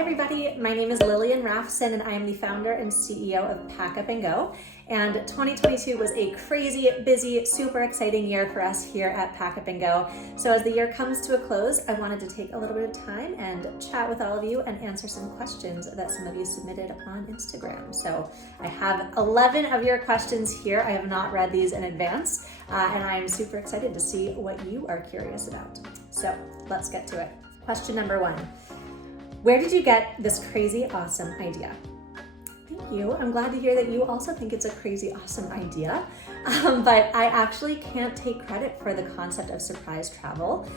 everybody, my name is Lillian Rafson and I am the founder and CEO of Pack Up and Go. And 2022 was a crazy, busy, super exciting year for us here at Pack Up and Go. So as the year comes to a close, I wanted to take a little bit of time and chat with all of you and answer some questions that some of you submitted on Instagram. So I have 11 of your questions here. I have not read these in advance, and I am super excited to see what you are curious about. So let's get to it. Question number 1. Where did you get this crazy, awesome idea? Thank you. I'm glad to hear that you also think it's a crazy, awesome idea. But I actually can't take credit for the concept of surprise travel.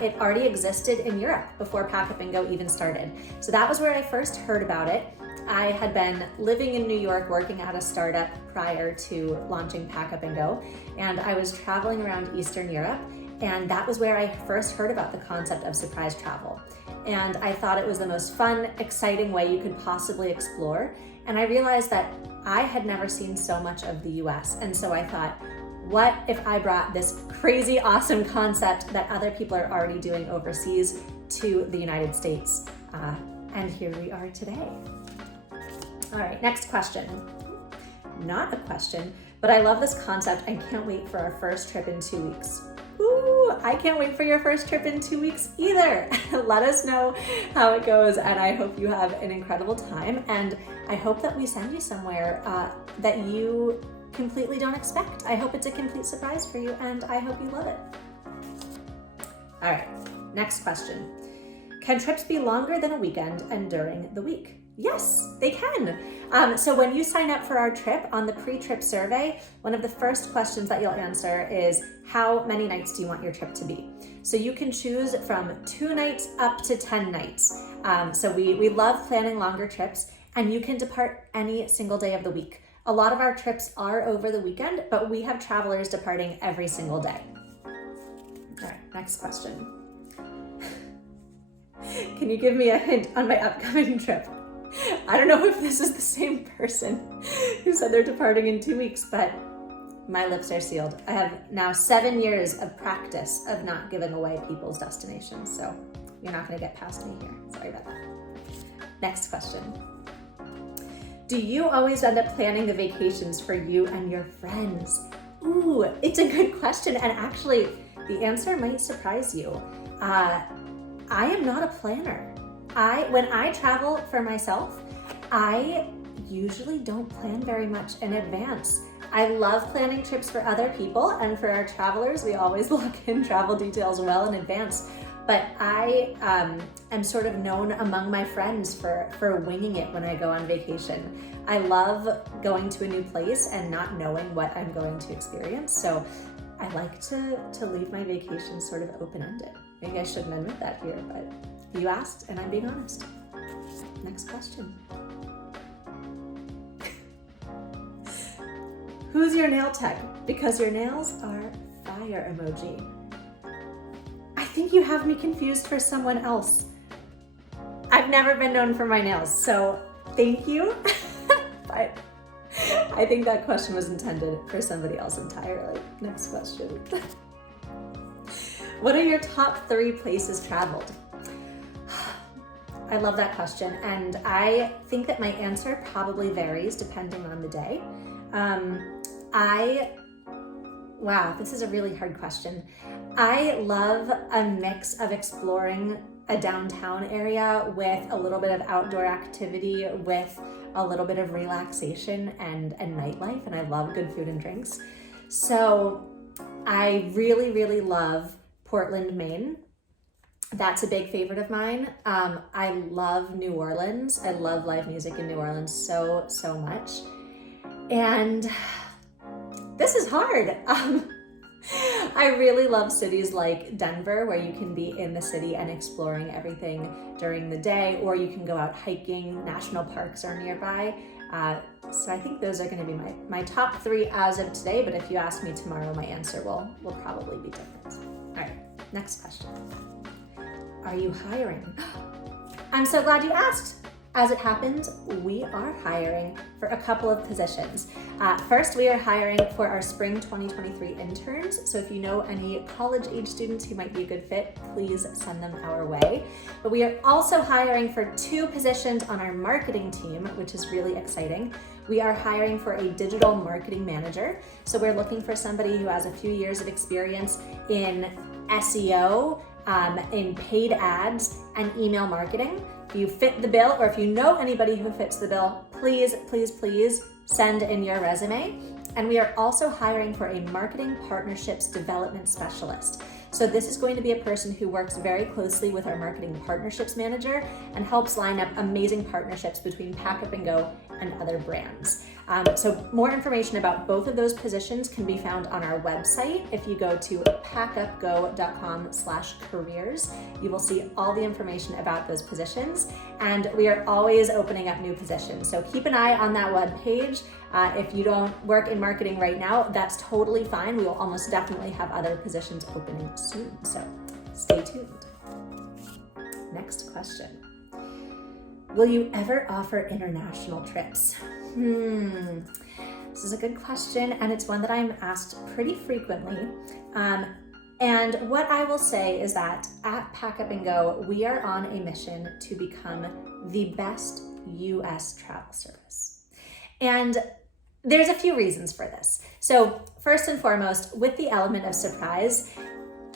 It already existed in Europe before Pack Up and Go even started. So that was where I first heard about it. I had been living in New York working at a startup prior to launching Pack Up and Go, and I was traveling around Eastern Europe, and that was where I first heard about the concept of surprise travel. And I thought it was the most fun, exciting way you could possibly explore. And I realized that I had never seen so much of the US. And so I thought, what if I brought this crazy, awesome concept that other people are already doing overseas to the United States? And here we are today. All right, next question. Not a question, but I love this concept and can't wait for our first trip in 2 weeks. Ooh, I can't wait for your first trip in 2 weeks either. Let us know how it goes, and I hope you have an incredible time, and I hope that we send you somewhere that you completely don't expect. I hope it's a complete surprise for you, and I hope you love it. All right, next question. Can trips be longer than a weekend and during the week? Yes, they can. So when you sign up for our trip on the pre-trip survey, one of the first questions that you'll answer is how many nights do you want your trip to be? So you can choose from 2 nights up to 10 nights. So we love planning longer trips, and you can depart any single day of the week. A lot of our trips are over the weekend, but we have travelers departing every single day. All right, next question. Can you give me a hint on my upcoming trip? I don't know if this is the same person who said they're departing in 2 weeks, but my lips are sealed. I have now 7 years of practice of not giving away people's destinations, so you're not gonna get past me here. Sorry about that. Next question. Do you always end up planning the vacations for you and your friends? Ooh, it's a good question, and actually, the answer might surprise you. I am not a planner. When I travel for myself, I usually don't plan very much in advance. I love planning trips for other people, and for our travelers, we always lock in travel details well in advance. But I am sort of known among my friends for winging it when I go on vacation. I love going to a new place and not knowing what I'm going to experience. So I like to leave my vacation sort of open-ended. Maybe I shouldn't admit that here, but you asked, and I'm being honest. Next question. Who's your nail tech? Because your nails are fire emoji. I think you have me confused for someone else. I've never been known for my nails, so thank you. But I think that question was intended for somebody else entirely. Next question. What are your top 3 places traveled? I love that question, and I think that my answer probably varies depending on the day. Wow, this is a really hard question. I love a mix of exploring a downtown area with a little bit of outdoor activity, with a little bit of relaxation and nightlife, and I love good food and drinks. So I really, really love Portland, Maine. That's a big favorite of mine. I love New Orleans. I love live music in New Orleans so much. And this is hard. I really love cities like Denver, where you can be in the city and exploring everything during the day, or you can go out hiking. National parks are nearby. So I think those are gonna be my top 3 as of today, but if you ask me tomorrow, my answer will probably be different. All right, next question. Are you hiring? I'm so glad you asked. As it happens, we are hiring for a couple of positions. First, we are hiring for our spring 2023 interns. So if you know any college-age students who might be a good fit, please send them our way. But we are also hiring for 2 positions on our marketing team, which is really exciting. We are hiring for a digital marketing manager. So we're looking for somebody who has a few years of experience in SEO, in paid ads, and email marketing. If you fit the bill, or if you know anybody who fits the bill, please, please, please send in your resume. And we are also hiring for a marketing partnerships development specialist. So this is going to be a person who works very closely with our marketing partnerships manager and helps line up amazing partnerships between Pack Up and Go and other brands. So more information about both of those positions can be found on our website. If you go to packupgo.com/careers, you will see all the information about those positions. And we are always opening up new positions. So keep an eye on that webpage. If you don't work in marketing right now, that's totally fine. We will almost definitely have other positions opening soon. So stay tuned. Next question. Will you ever offer international trips? This is a good question, and it's one that I'm asked pretty frequently. And what I will say is that at Pack Up and Go, we are on a mission to become the best US travel service. And there's a few reasons for this. So first and foremost, with the element of surprise,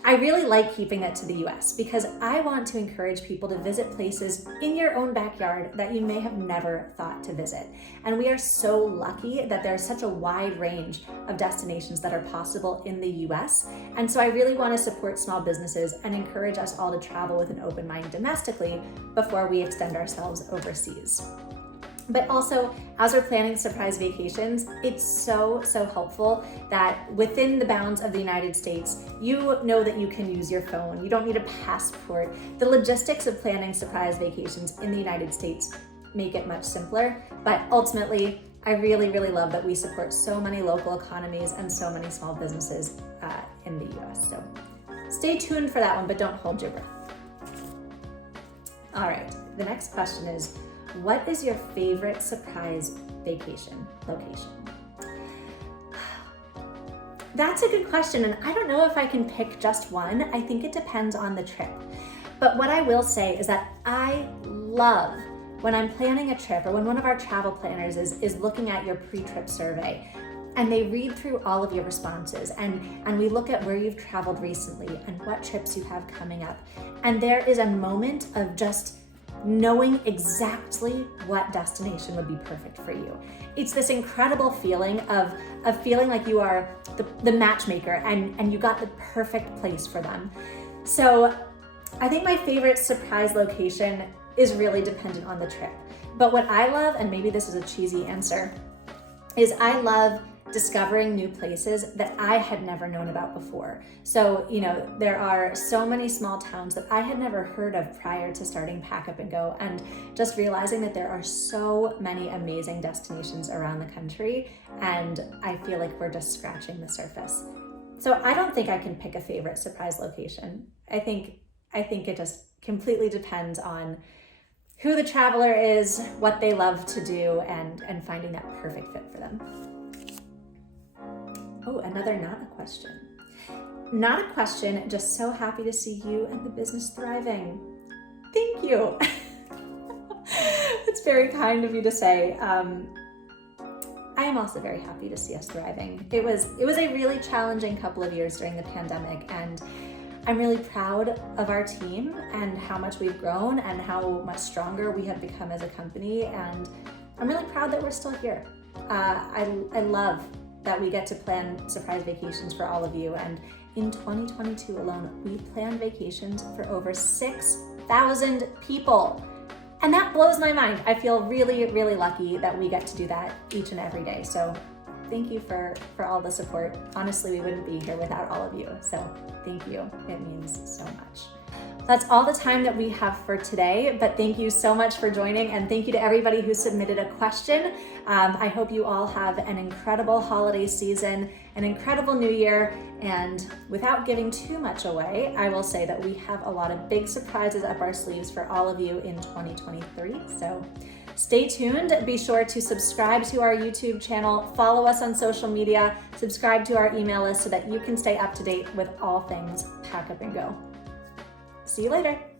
I really like keeping it to the US because I want to encourage people to visit places in your own backyard that you may have never thought to visit. And we are so lucky that there's such a wide range of destinations that are possible in the US. And so I really want to support small businesses and encourage us all to travel with an open mind domestically before we extend ourselves overseas. But also, as we're planning surprise vacations, it's so helpful that within the bounds of the United States, you know that you can use your phone. You don't need a passport. The logistics of planning surprise vacations in the United States make it much simpler. But ultimately, I really love that we support so many local economies and so many small businesses in the US. So stay tuned for that one, but don't hold your breath. All right, the next question is, what is your favorite surprise vacation location? That's a good question, and I don't know if I can pick just one. I think it depends on the trip. But what I will say is that I love when I'm planning a trip or when one of our travel planners is looking at your pre-trip survey and they read through all of your responses and we look at where you've traveled recently and what trips you have coming up. And there is a moment of just knowing exactly what destination would be perfect for you. It's this incredible feeling of feeling like you are the matchmaker and you got the perfect place for them. So I think my favorite surprise location is really dependent on the trip. But what I love, and maybe this is a cheesy answer, is I love discovering new places that I had never known about before. So, there are so many small towns that I had never heard of prior to starting Pack Up and Go, and just realizing that there are so many amazing destinations around the country, and I feel like we're just scratching the surface. So I don't think I can pick a favorite surprise location. I think it just completely depends on who the traveler is, what they love to do, and finding that perfect fit for them. Oh, another not a question. Not a question, just so happy to see you and the business thriving. Thank you. It's very kind of you to say. I am also very happy to see us thriving. It was a really challenging couple of years during the pandemic, and I'm really proud of our team and how much we've grown and how much stronger we have become as a company, and I'm really proud that we're still here. I love that we get to plan surprise vacations for all of you, and in 2022 alone, we planned vacations for over 6,000 people. And that blows my mind. I feel really lucky that we get to do that each and every day. So thank you for all the support. Honestly, we wouldn't be here without all of you. So thank you. It means so much. That's all the time that we have for today, but thank you so much for joining, and thank you to everybody who submitted a question. I hope you all have an incredible holiday season, an incredible new year. And without giving too much away, I will say that we have a lot of big surprises up our sleeves for all of you in 2023. So stay tuned. Be sure to subscribe to our YouTube channel, follow us on social media, subscribe to our email list so that you can stay up to date with all things Pack Up and Go. See you later.